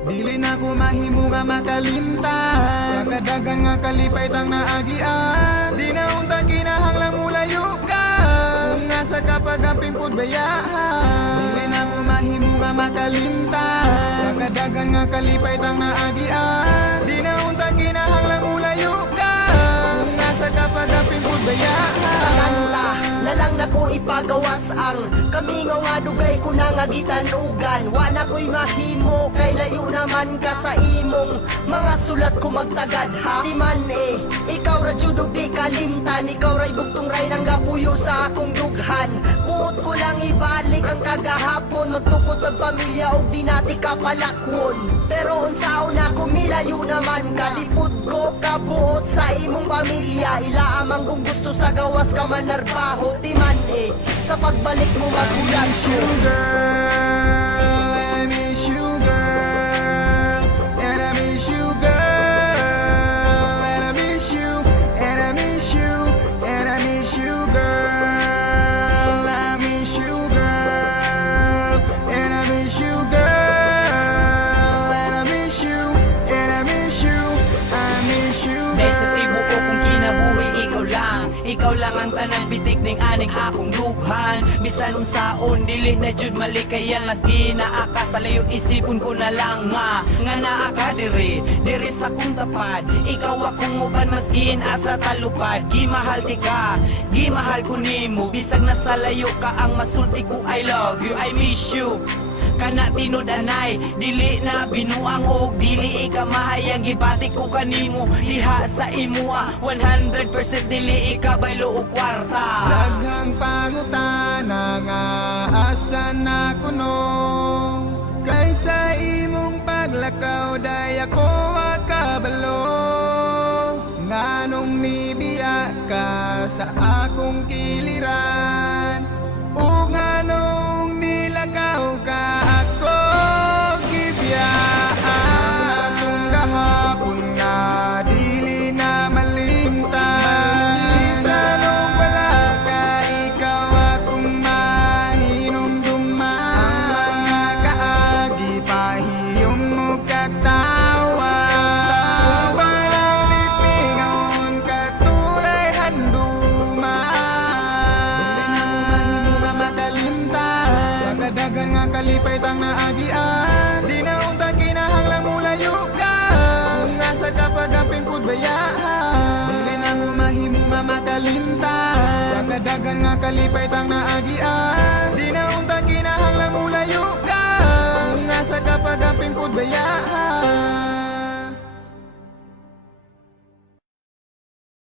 Dili na ko mahimo nga makalimtan. Sa kadagan nga kalipay tang naagian. Di na unta kinahanglang mulayo ka Kung nga sa kapagamping pud bayahan. Dili na ko mahimo nga makalimtan. Sa kadagan nga kalipay tang naagian. Di na unta kinahanglang mulayo ko ipagawas ang Kamingaw nga dugay ko na nga gitanugan. Wa na ko'y mahimo kay layo naman ka sa imong Mga sulat ko magtagad ha? Di man eh, ikaw ra judog di kalimtan. Ikaw ra'y buktong ray nang gapuyo sa akong dughan Buot ko lang ibalik ang kagahapon. Magtukod ng pamilya og di nati kapalakwon. Pero unsaon na kumilayo naman ka Lipod ko kabuot sa imong pamilya. Ila amang kung gusto sa gawas ka manarbaho Di man eh, sa pagbalik mo magulat ko Ikaw lang ang tanang bitik ning aning akong dughan Bisan unsaon dili na jud malikayan Maski naaka sa layo. Isipon ko na lang nga Nga naa ka diri, diri sa kong tapad Ikaw akong uban maskin asa talupad Gimahal ti ka, gimahal ko nimo. Bisag na sa layo ka ang masulti ko I love you, I miss you kana tinud-anay dili na binuang og dili ika mahayang gibati ko kanimo. Diha sa imua 100% dili ika baylo og kwarta. Daghang pangutana nga asa na kuno. Kaysa imong paglakaw day ako makabalo Nganong nibiya ka sa akong kiliran kahapon nga dili na malimtan. Sa nung wala ka ikaw akong mahinumduman Ang mga kaagi pahiyong mo katawa Kung palit mingaon katulay handuman makalimtan Sa kadagan nga kalipay tang naagian kalimtan Sa kadagan nga kalipay tang naagian. Di na untang ginahang lamulayo ka Kung nga sa kapagamping kudbayaan